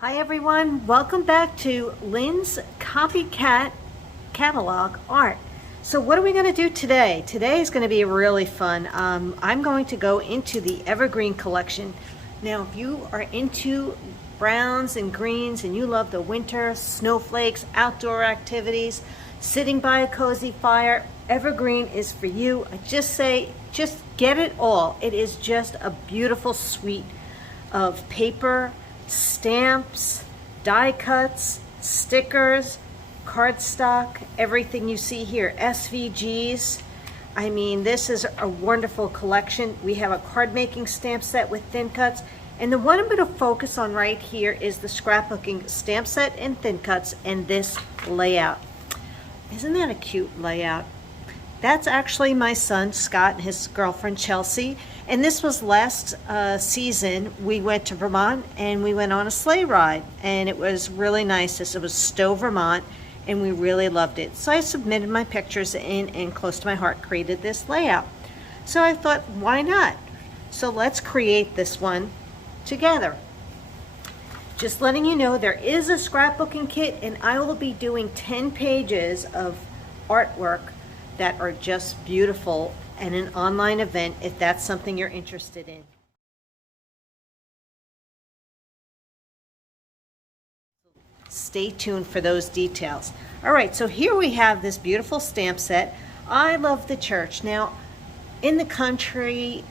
Hi everyone, welcome back to Lynn's Copycat Catalog Art. So what are we going to do today? Today is going to be really fun. I'm going to go into the Evergreen Collection. Now if you are into browns and greens and you love the winter, snowflakes, outdoor activities, sitting by a cozy fire, Evergreen is for you. I just say, just get it all. It is just a beautiful suite of paper, stamps, die cuts, stickers, cardstock, everything you see here, SVGs. I mean, this is a wonderful collection. We have a card making stamp set with thin cuts. And the one I'm going to focus on right here is the scrapbooking stamp set and thin cuts and this layout. Isn't that a cute layout? That's actually my son, Scott, and his girlfriend, Chelsea. And this was last season. We went to Vermont and we went on a sleigh ride. And it was really nice. This was Stowe, Vermont, and we really loved it. So I submitted my pictures in and close to my heart created this layout. So I thought, why not? So let's create this one together. Just letting you know, there is a scrapbooking kit and I will be doing 10 pages of artwork that are just beautiful and an online event if that's something you're interested in. Stay tuned for those details. All right, so here we have this beautiful stamp set. I love the church. Now, in the country,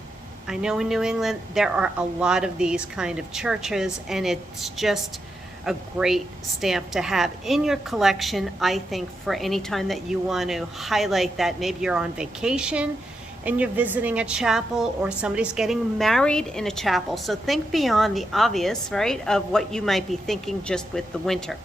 I know in New England, there are a lot of these kind of churches, and it's just a great stamp to have in your collection, I think, for any time that you want to highlight that. Maybe you're on vacation and you're visiting a chapel, or somebody's getting married in a chapel. So think beyond the obvious, right, of what you might be thinking just with the winter.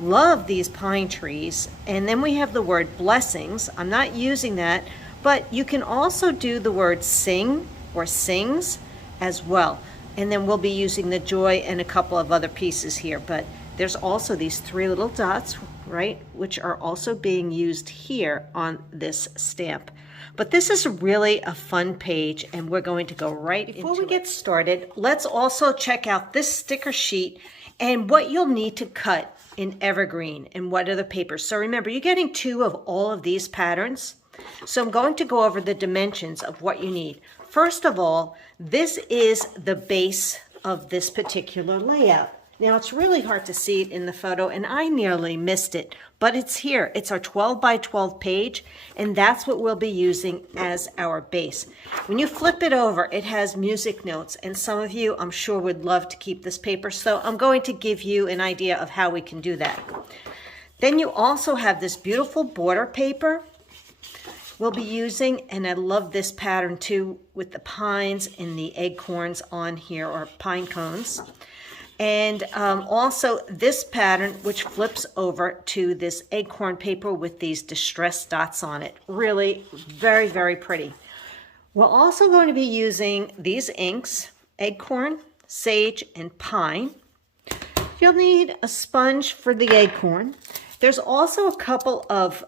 Love these pine trees. And then we have the word blessings. I'm not using that, but you can also do the word sing or sings as well. And then we'll be using the joy and a couple of other pieces here. But there's also these three little dots, right, which are also being used here on this stamp. But this is really a fun page, and we're going to go right into it. Before we get started, let's also check out this sticker sheet and what you'll need to cut in Evergreen and what are the papers. So remember, you're getting 2 of all of these patterns. So I'm going to go over the dimensions of what you need. First of all, this is the base of this particular layout. Now, it's really hard to see it in the photo, and I nearly missed it, but it's here. It's our 12 by 12 page, and that's what we'll be using as our base. When you flip it over, it has music notes, and some of you, I'm sure, would love to keep this paper, so I'm going to give you an idea of how we can do that. Then you also have this beautiful border paper we'll be using, and I love this pattern too with the pines and the acorns on here, or pine cones. And also this pattern, which flips over to this acorn paper with these distressed dots on it. Really very, very pretty. We're also going to be using these inks, acorn, sage, and pine. You'll need a sponge for the acorn. There's also a couple of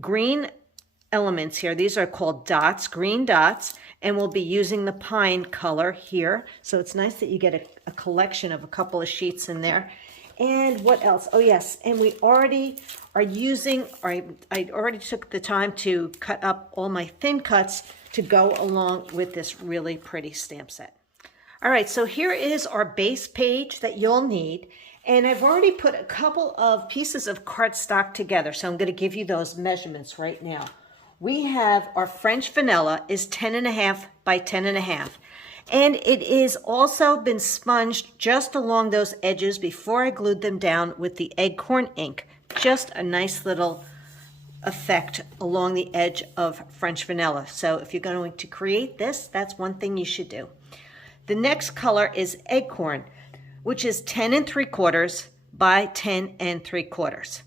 green elements here. These are called dots, green dots, and we'll be using the pine color here. So it's nice that you get a collection of a couple of sheets in there. And what else? Oh yes, and we already are using, or I already took the time to cut up all my thin cuts to go along with this really pretty stamp set. All right, so here is our base page that you'll need. And I've already put a couple of pieces of cardstock together, so I'm going to give you those measurements right now. We have our French vanilla is 10.5 by 10.5. And it is also been sponged just along those edges before I glued them down with the acorn ink. Just a nice little effect along the edge of French vanilla. So if you're going to create this, that's one thing you should do. The next color is acorn, which is 10 3/4 by 10 3/4.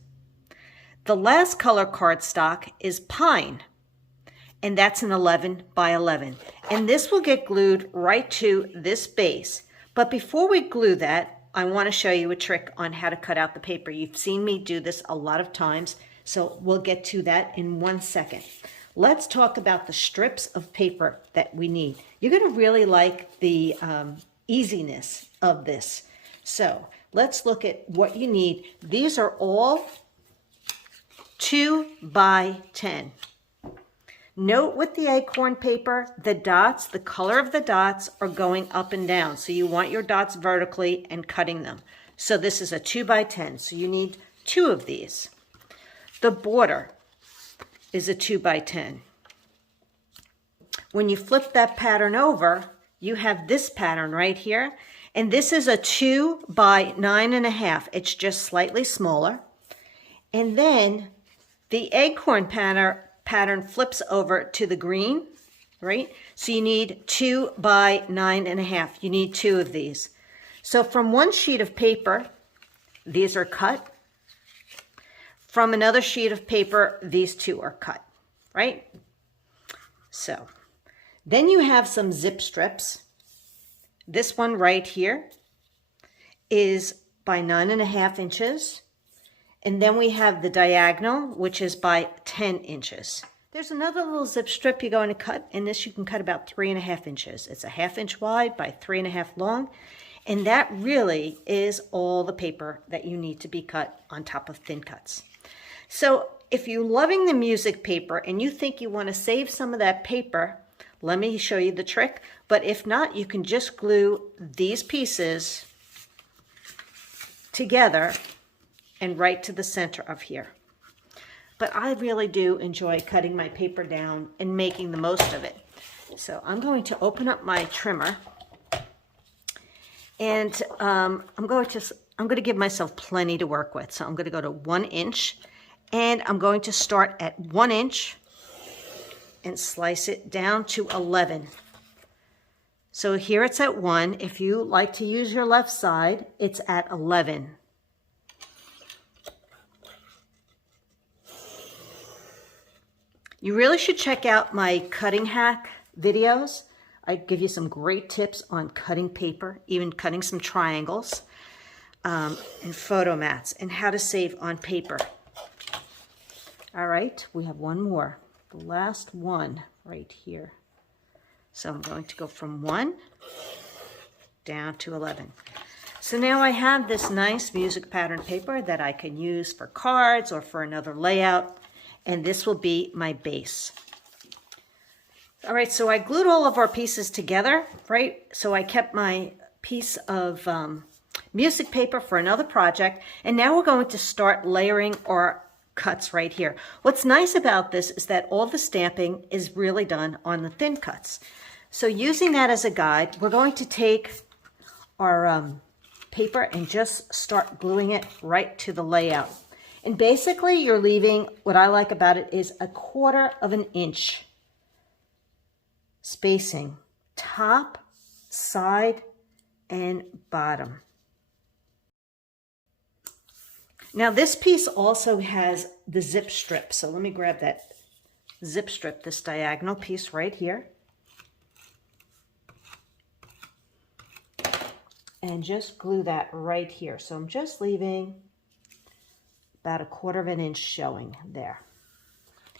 The last color cardstock is pine, and that's an 11 by 11. And this will get glued right to this base. But before we glue that, I want to show you a trick on how to cut out the paper. You've seen me do this a lot of times, so we'll get to that in 1 second. Let's talk about the strips of paper that we need. You're going to really like the easiness of this. So let's look at what you need. These are all 2 by 10. Note with the acorn paper, the dots, the color of the dots are going up and down. So you want your dots vertically and cutting them. So this is a 2 by 10. So you need 2 of these. The border is a 2 by 10. When you flip that pattern over, you have this pattern right here. And this is a 2 by 9.5. It's just slightly smaller. And then the acorn pattern flips over to the green, right? So you need 2 by 9.5. You need 2 of these. So from one sheet of paper, these are cut. From another sheet of paper, these 2 are cut, right? So then you have some zip strips. This one right here is by 9.5 inches. And then we have the diagonal, which is by 10 inches. There's another little zip strip you're going to cut, and this you can cut about 3.5 inches. It's a 1/2 inch wide by 3.5 long. And that really is all the paper that you need to be cut on top of thin cuts. So if you're loving the music paper and you think you want to save some of that paper, let me show you the trick. But if not, you can just glue these pieces together and right to the center of here. But I really do enjoy cutting my paper down and making the most of it. So I'm going to open up my trimmer, and I'm going to give myself plenty to work with. So I'm going to go to 1 inch, and I'm going to start at 1 inch and slice it down to 11. So here it's at 1. If you like to use your left side, it's at 11. You really should check out my cutting hack videos. I give you some great tips on cutting paper, even cutting some triangles, and photo mats, and how to save on paper. All right, we have one more, the last one right here. So I'm going to go from 1 down to 11. So now I have this nice music pattern paper that I can use for cards or for another layout. And this will be my base. All right, so I glued all of our pieces together, right? So I kept my piece of music paper for another project, and now we're going to start layering our cuts right here. What's nice about this is that all the stamping is really done on the thin cuts. So using that as a guide, we're going to take our paper and just start gluing it right to the layout. And basically you're leaving, what I like about it is 1/4 inch spacing, top, side, and bottom. Now this piece also has the zip strip. So let me grab that zip strip, this diagonal piece right here. And just glue that right here. So I'm just leaving about 1/4 inch showing there.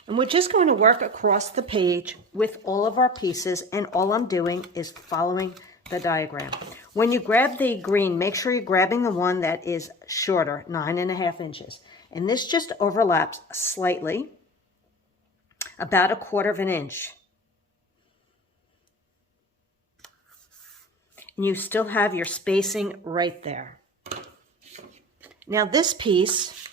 And we're just going to work across the page with all of our pieces, and all I'm doing is following the diagram. When you grab the green, make sure you're grabbing the one that is shorter, 9.5 inches. And this just overlaps slightly, about 1/4 inch. And you still have your spacing right there. Now this piece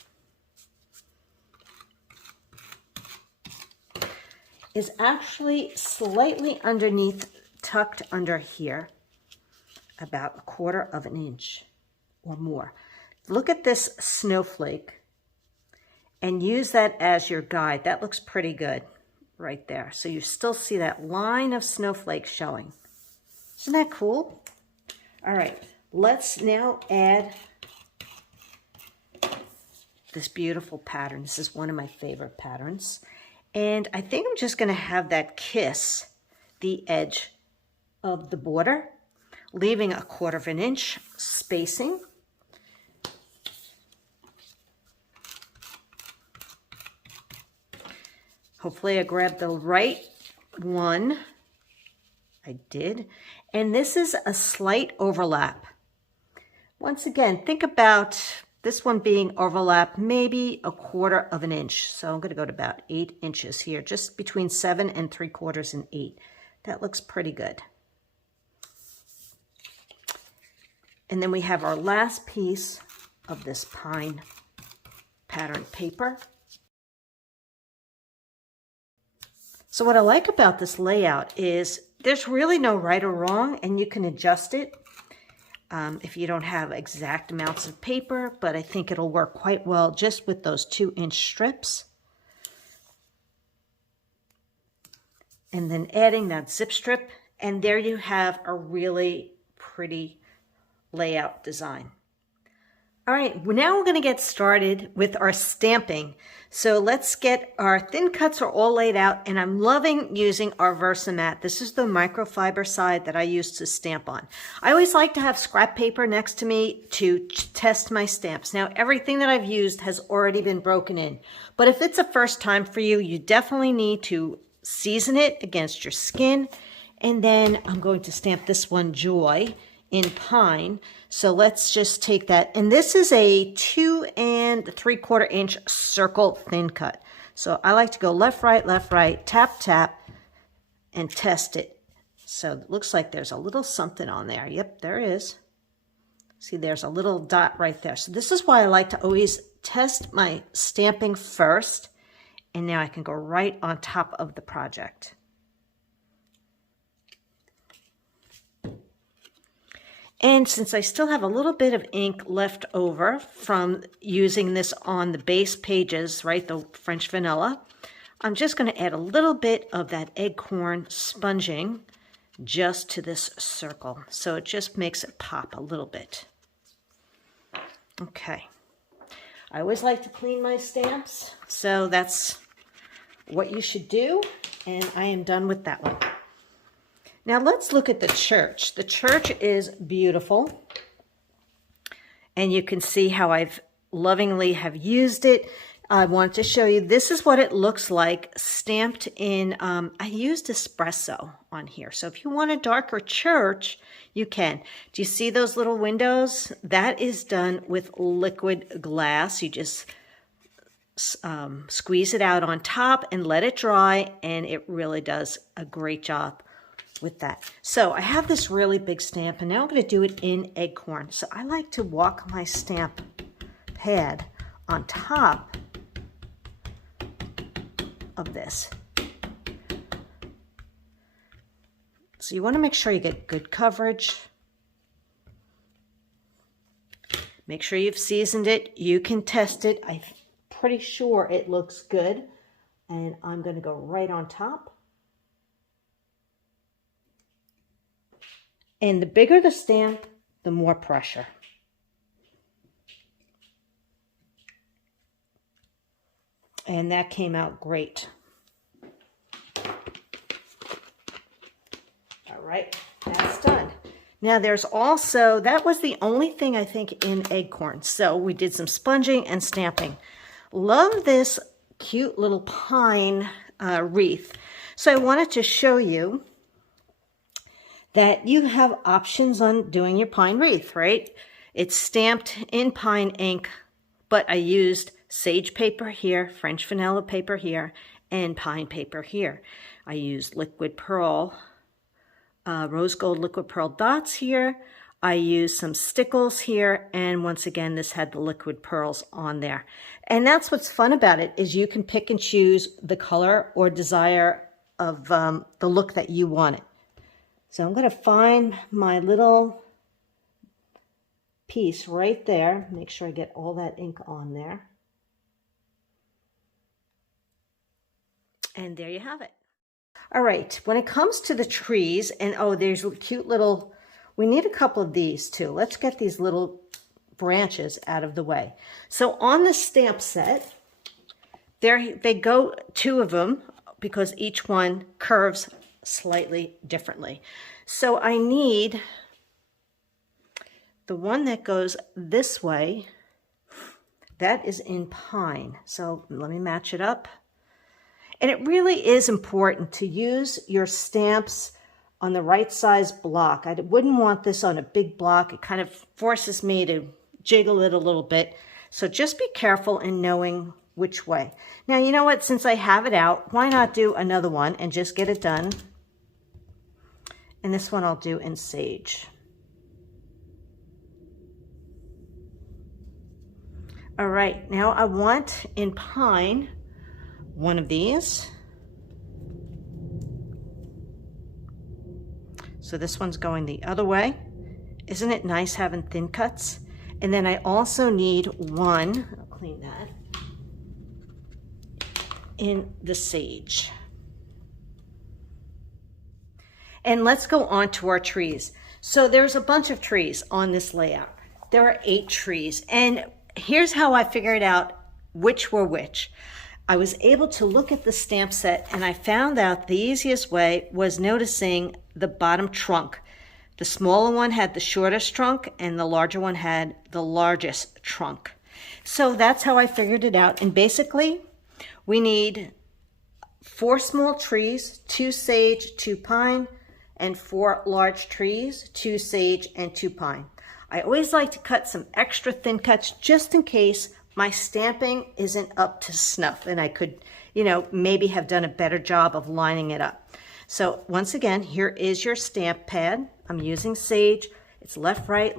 is actually slightly underneath, tucked under here, about 1/4 inch or more. Look at this snowflake and use that as your guide. That looks pretty good right there. So you still see that line of snowflake showing. Isn't that cool? All right, let's now add this beautiful pattern. This is one of my favorite patterns. And I think I'm just going to have that kiss the edge of the border, leaving 1/4 inch spacing. Hopefully I grabbed the right one. I did. And this is a slight overlap Once again, think about this one being overlapped maybe 1/4 of an inch. So I'm going to go to about 8 inches here, just between 7 3/4 and 8. That looks pretty good. And then we have our last piece of this pine pattern paper. So what I like about this layout is there's really no right or wrong, and you can adjust it if you don't have exact amounts of paper, but I think it'll work quite well just with those 2-inch strips. And then adding that zip strip, and there you have a really pretty layout design. All right, now we're going to get started with our stamping. So let's get our thin cuts are all laid out, and I'm loving using our Versamat. This is the microfiber side that I use to stamp on. I always like to have scrap paper next to me to test my stamps. Now, everything that I've used has already been broken in, but if it's a first time for you, you definitely need to season it against your skin. And then I'm going to stamp this one Joy in pine. So let's just take that. And this is a 2 3/4 inch circle thin cut. So I like to go left, right, tap, tap, and test it. So it looks like there's a little something on there. Yep, there is. See, there's a little dot right there. So this is why I like to always test my stamping first. And now I can go right on top of the project. And since I still have a little bit of ink left over from using this on the base pages, right, the French vanilla, I'm just going to add a little bit of that acorn sponging just to this circle. So it just makes it pop a little bit. Okay. I always like to clean my stamps, so that's what you should do. And I am done with that one. Now let's look at the church. The church is beautiful, and you can see how I've lovingly have used it. I want to show you, this is what it looks like stamped in, I used espresso on here. So if you want a darker church, you can. Do you see those little windows? That is done with liquid glass. You just squeeze it out on top and let it dry, and it really does a great job with that. So I have this really big stamp, and now I'm going to do it in acorn. So I like to walk my stamp pad on top of this. So you want to make sure you get good coverage. Make sure you've seasoned it. You can test it. I'm pretty sure it looks good. And I'm going to go right on top. And the bigger the stamp, the more pressure. And that came out great. All right, that's done. Now there's also, that was the only thing I think in acorn. So we did some sponging and stamping. Love this cute little pine wreath. So I wanted to show you that you have options on doing your pine wreath, right? It's stamped in pine ink, but I used sage paper here, French vanilla paper here, and pine paper here. I used liquid pearl, rose gold liquid pearl dots here. I used some stickles here, and once again, this had the liquid pearls on there. And that's what's fun about it, is you can pick and choose the color or desire of the look that you want it. So I'm going to find my little piece right there. Make sure I get all that ink on there. And there you have it. All right, when it comes to the trees, and oh, there's cute little, we need a couple of these too. Let's get these little branches out of the way. So on the stamp set, there they go, 2 of them, because each one curves slightly differently. So I need the one that goes this way. That is in pine. So let me match it up. And it really is important to use your stamps on the right size block. I wouldn't want this on a big block. It kind of forces me to jiggle it a little bit. So just be careful in knowing which way. Now, you know what? Since I have it out, why not do another one and just get it done? And this one I'll do in sage. All right, now I want in pine one of these. So this one's going the other way. Isn't it nice having thin cuts? And then I also need one, I'll clean that, in the sage. And let's go on to our trees. So there's a bunch of trees on this layout. There are 8 trees. And here's how I figured out which were which. I was able to look at the stamp set and I found out the easiest way was noticing the bottom trunk. The smaller one had the shortest trunk and the larger one had the largest trunk. So that's how I figured it out. And basically, we need 4 small trees, 2 sage, 2 pine, and 4 large trees, 2 sage and 2 pine. I always like to cut some extra thin cuts just in case my stamping isn't up to snuff and I could, maybe have done a better job of lining it up. So once again, here is your stamp pad. I'm using sage. It's left, right,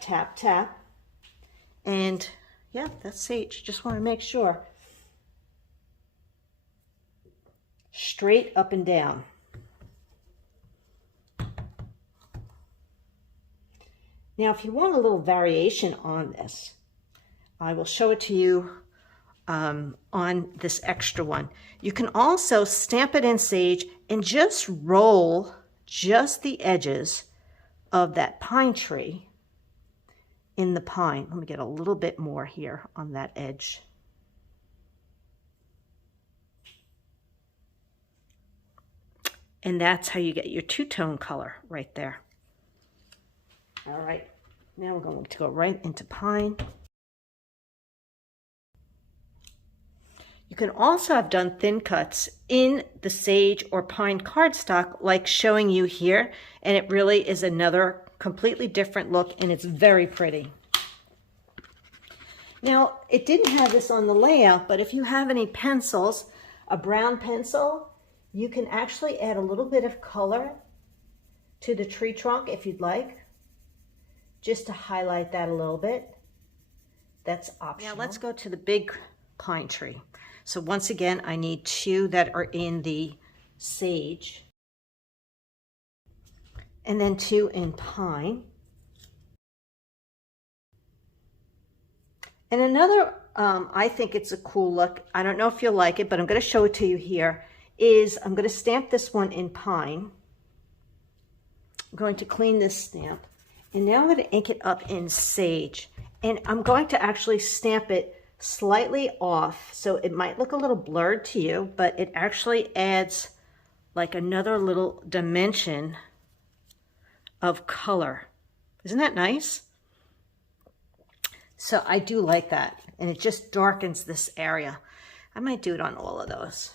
tap, tap. And yeah, that's sage. Just want to make sure. Straight up and down. Now, if you want a little variation on this, I will show it to you on this extra one. You can also stamp it in sage and just roll just the edges of that pine tree in the pine. Let me get a little bit more here on that edge. And that's how you get your two-tone color right there. All right, now we're going to go right into pine. You can also have done thin cuts in the sage or pine cardstock like showing you here, and it really is another completely different look and it's very pretty. Now, it didn't have this on the layout, but if you have any pencils, a brown pencil, you can actually add a little bit of color to the tree trunk if you'd like, just to highlight that a little bit. That's optional. Now let's go to the big pine tree. So once again, I need 2 that are in the sage and then 2 in pine. And another, I think it's a cool look. I don't know if you'll like it, but I'm going to show it to you here, is I'm going to stamp this one in pine. I'm going to clean this stamp. And now I'm going to ink it up in sage. And I'm going to actually stamp it slightly off, so it might look a little blurred to you, but it actually adds like another little dimension of color. Isn't that nice? So I do like that, and it just darkens this area. I might do it on all of those.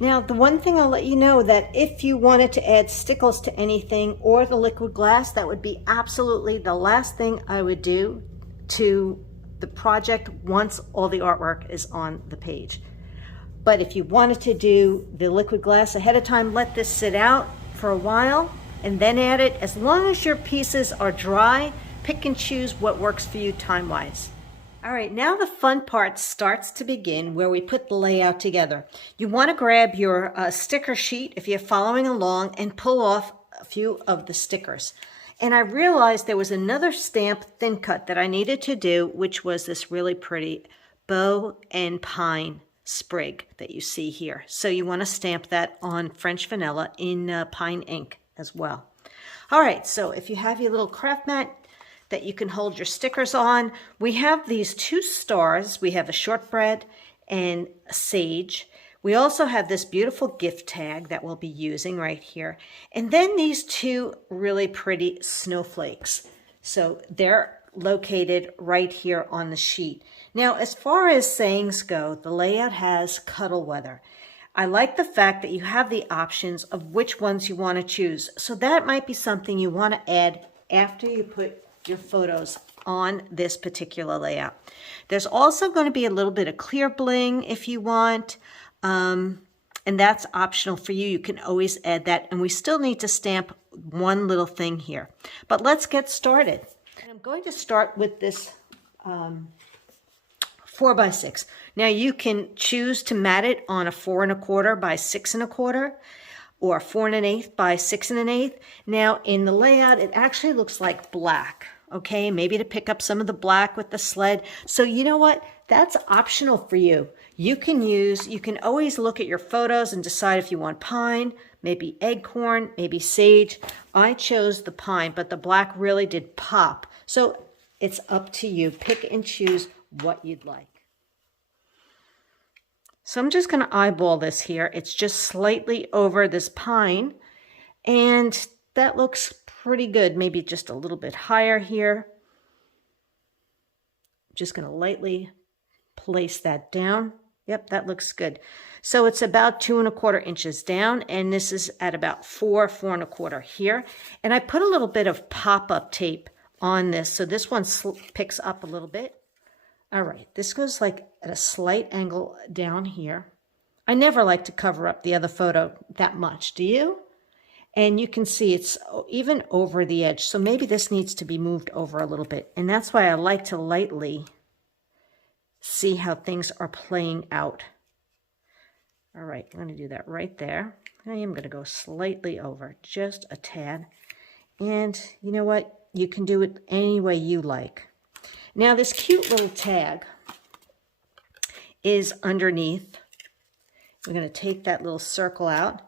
Now, the one thing I'll let you know that if you wanted to add stickles to anything or the liquid glass, that would be absolutely the last thing I would do to the project once all the artwork is on the page. But if you wanted to do the liquid glass ahead of time, let this sit out for a while and then add it. As long as your pieces are dry, pick and choose what works for you time-wise. All right, now the fun part starts to begin where we put the layout together. You want to grab your sticker sheet if you're following along and pull off a few of the stickers. And I realized there was another stamp thin cut that I needed to do, which was this really pretty bow and pine sprig that you see here. So you want to stamp that on French vanilla in pine ink as well. All right, so if you have your little craft mat that you can hold your stickers on. We have these 2 stars. We have a shortbread and a sage. We also have this beautiful gift tag that we'll be using right here. And then these 2 really pretty snowflakes. So they're located right here on the sheet. Now, as far as sayings go, the layout has cuddle weather. I like the fact that you have the options of which ones you want to choose. So that might be something you want to add after you put your photos on this particular layout. There's also going to be a little bit of clear bling if you want, and that's optional for you. You can always add that, and we still need to stamp one little thing here. But let's get started. And I'm going to start with this 4x6. Now you can choose to mat it on a 4 1/4 by 6 1/4 or 4 1/8 by 6 1/8. Now in the layout, it actually looks like black. Okay, maybe to pick up some of the black with the sled. So you know what? That's optional for you. You can always look at your photos and decide if you want pine, maybe acorn, maybe sage. I chose the pine, but the black really did pop. So it's up to you. Pick and choose what you'd like. So I'm just going to eyeball this here. It's just slightly over this pine, and that looks pretty good. Maybe just a little bit higher here. Just going to lightly place that down. Yep, that looks good. So it's about 2 1/4 inches down, and this is at about 4 1/4 here. And I put a little bit of pop-up tape on this, so this one picks up a little bit. All right, this goes like at a slight angle down here. I never like to cover up the other photo that much, do you? And you can see it's even over the edge, so maybe this needs to be moved over a little bit. And that's why I like to lightly see how things are playing out. All right, I'm going to do that right there. I am going to go slightly over, just a tad. And you know what? You can do it any way you like. Now this cute little tag is underneath. We're going to take that little circle out,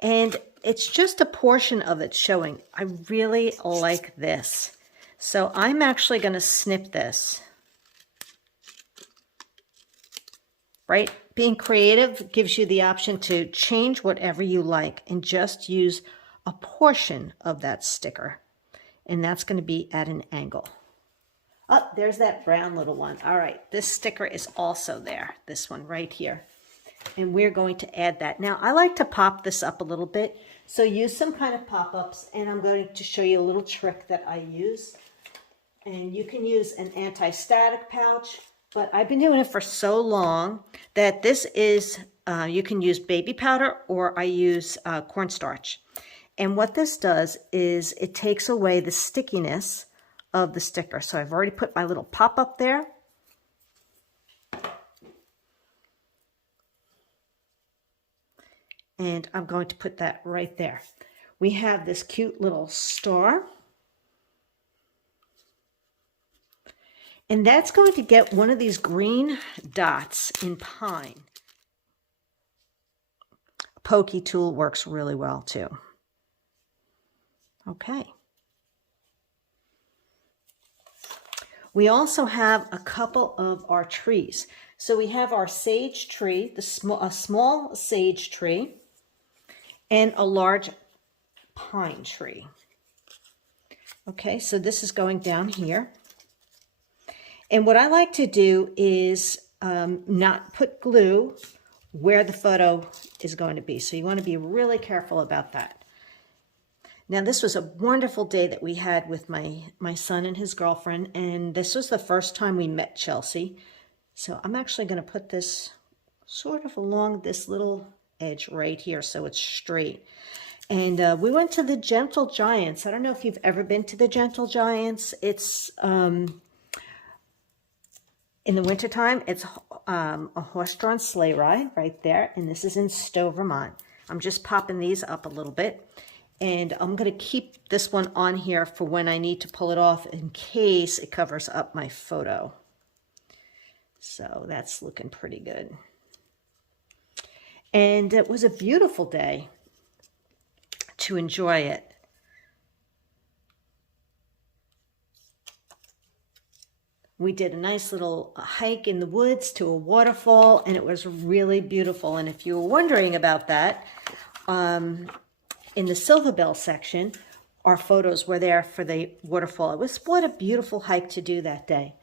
and it's just a portion of it showing. I really like this. So I'm actually going to snip this. Right? Being creative gives you the option to change whatever you like and just use a portion of that sticker. And that's going to be at an angle. Oh, there's that brown little one. All right, this sticker is also there, this one right here. And we're going to add that. Now, I like to pop this up a little bit, so use some kind of pop-ups, and I'm going to show you a little trick that I use. And you can use an anti-static pouch, but I've been doing it for so long that this is, you can use baby powder, or I use cornstarch. And what this does is it takes away the stickiness of the sticker. So I've already put my little pop-up there. And I'm going to put that right there. We have this cute little star. And that's going to get one of these green dots in pine. A pokey tool works really well too. Okay. We also have a couple of our trees. So we have our sage tree, a small sage tree, and a large pine tree. Okay, so this is going down here. And what I like to do is not put glue where the photo is going to be. So you want to be really careful about that. Now, this was a wonderful day that we had with my son and his girlfriend, and this was the first time we met Chelsea. So I'm actually going to put this sort of along this little edge right here so it's straight. And we went to the Gentle Giants. I don't know if you've ever been to the Gentle Giants. It's in the wintertime, it's a horse-drawn sleigh ride right there, and this is in Stowe, Vermont. I'm just popping these up a little bit. And I'm going to keep this one on here for when I need to pull it off in case it covers up my photo. So that's looking pretty good. And it was a beautiful day to enjoy it. We did a nice little hike in the woods to a waterfall, and it was really beautiful. And if you were wondering about that, in the Silver Bell section, our photos were there for the waterfall. It was what a beautiful hike to do that day.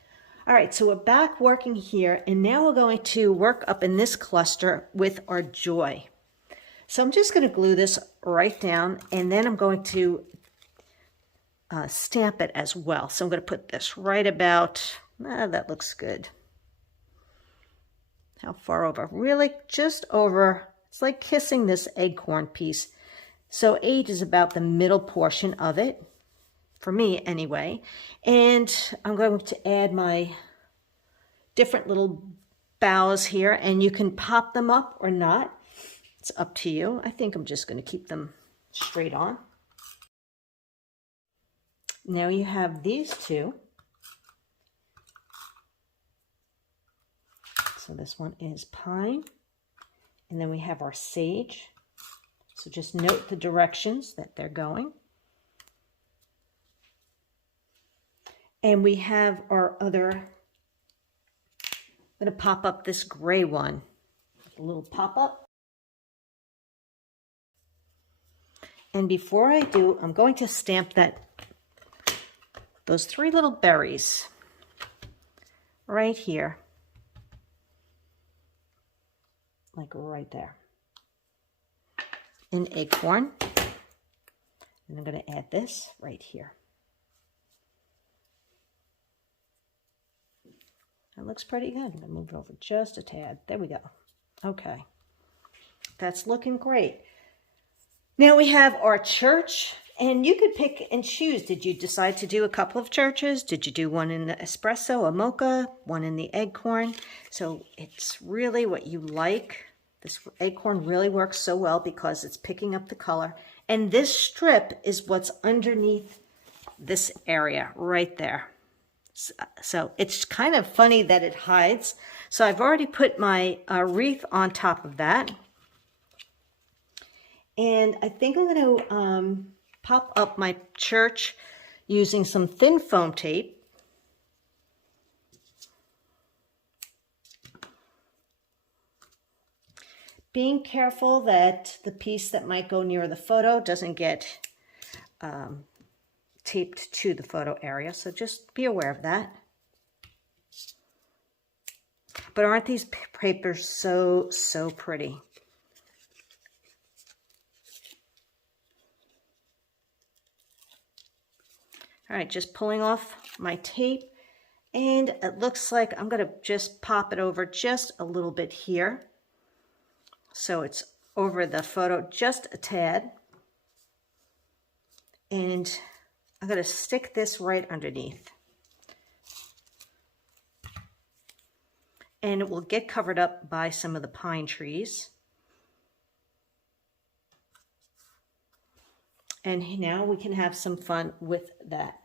All right, so we're back working here, and now we're going to work up in this cluster with our joy. So I'm just going to glue this right down, and then I'm going to stamp it as well. So I'm going to put this right about, that looks good. How far over? Really just over. It's like kissing this acorn piece. So 8 is about the middle portion of it, for me anyway. And I'm going to add my different little boughs here, and you can pop them up or not. It's up to you. I think I'm just going to keep them straight on. Now you have these two. So this one is pine, and then we have our sage. So just note the directions that they're going. And we have our other, I'm going to pop up this gray one, a little pop-up. And before I do, I'm going to stamp those 3 little berries right here, like right there, in acorn. And I'm going to add this right here. That looks pretty good. I'm going to move it over just a tad. There we go. Okay, that's looking great. Now we have our church, and you could pick and choose. Did you decide to do a couple of churches? Did you do one in the espresso, a mocha, one in the acorn? So it's really what you like. This acorn really works so well because it's picking up the color. And this strip is what's underneath this area right there. So it's kind of funny that it hides. So I've already put my wreath on top of that. And I think I'm going to pop up my church using some thin foam tape. Being careful that the piece that might go near the photo doesn't get taped to the photo area. So just be aware of that. But aren't these papers so pretty? All right, just pulling off my tape, and it looks like I'm going to just pop it over just a little bit here. So it's over the photo just a tad. And I'm going to stick this right underneath. And it will get covered up by some of the pine trees. And now we can have some fun with that.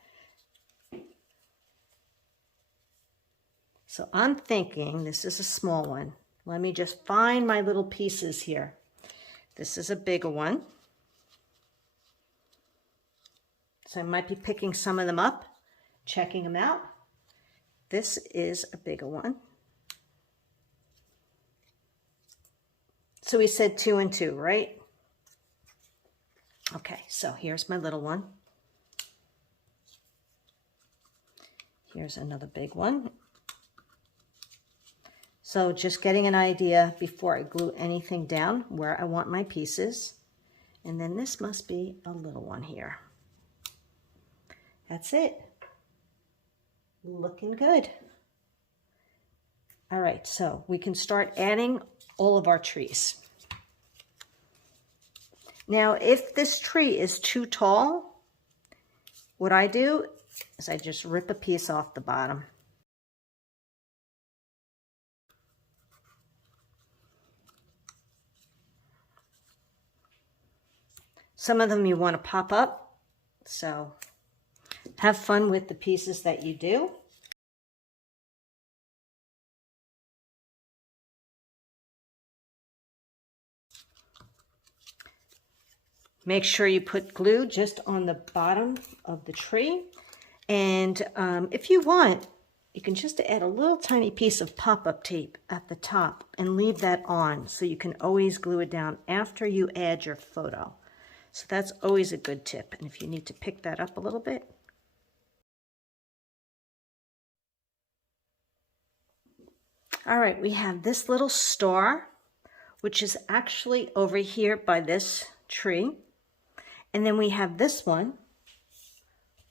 So I'm thinking this is a small one. Let me just find my little pieces here. This is a bigger one. So I might be picking some of them up, checking them out. This is a bigger one. So we said 2 and 2, right? Okay, so here's my little one. Here's another big one. So just getting an idea before I glue anything down where I want my pieces. And then this must be a little one here. That's it. Looking good. All right, so we can start adding all of our trees. Now, if this tree is too tall, what I do is I just rip a piece off the bottom. Some of them you want to pop up, so have fun with the pieces that you do. Make sure you put glue just on the bottom of the tree. And if you want, you can just add a little tiny piece of pop-up tape at the top and leave that on so you can always glue it down after you add your photo. So that's always a good tip. And if you need to pick that up a little bit. All right, we have this little star, which is actually over here by this tree. And then we have this one.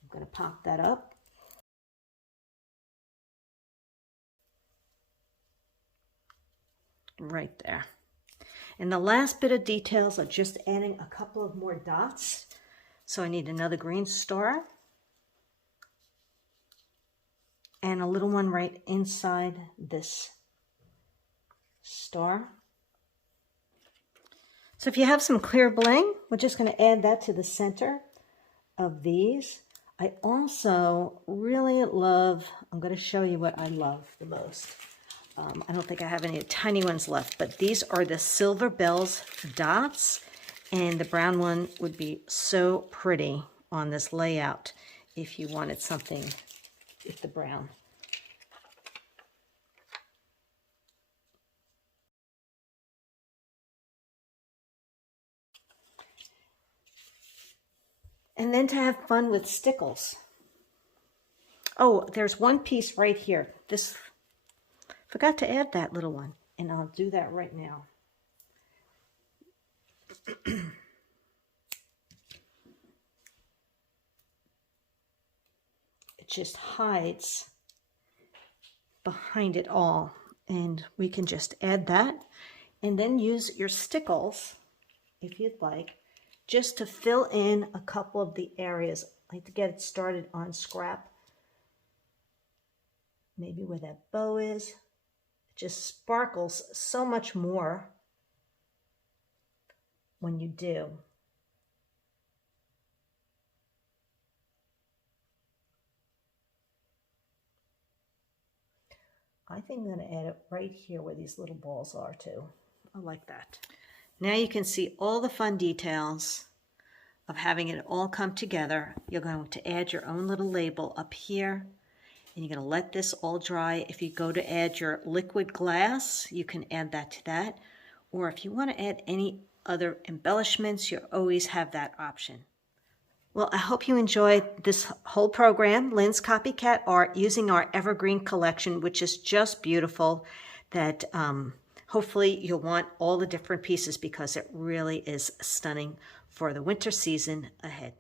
I'm going to pop that up. Right there. And the last bit of details are just adding a couple of more dots. So I need another green star. And a little one right inside this star. So if you have some clear bling, we're just going to add that to the center of these. I also really love, I'm going to show you what I love the most. I don't think I have any tiny ones left, but these are the silver bells dots, and the brown one would be so pretty on this layout if you wanted something with the brown. And then to have fun with stickles. Oh, there's one piece right here. This, forgot to add that little one, and I'll do that right now. It just hides behind it all, and we can just add that, and then use your stickles, if you'd like, just to fill in a couple of the areas. I like to get it started on scrap. Maybe where that bow is. It just sparkles so much more when you do. I think I'm going to add it right here where these little balls are too. I like that. Now you can see all the fun details of having it all come together. You're going to add your own little label up here, and you're going to let this all dry. If you go to add your liquid glass, you can add that to that. Or if you want to add any other embellishments, you always have that option. Well, I hope you enjoyed this whole program, Lynn's Copycat Art, using our Evergreen Collection, which is just beautiful, that hopefully you'll want all the different pieces because it really is stunning for the winter season ahead.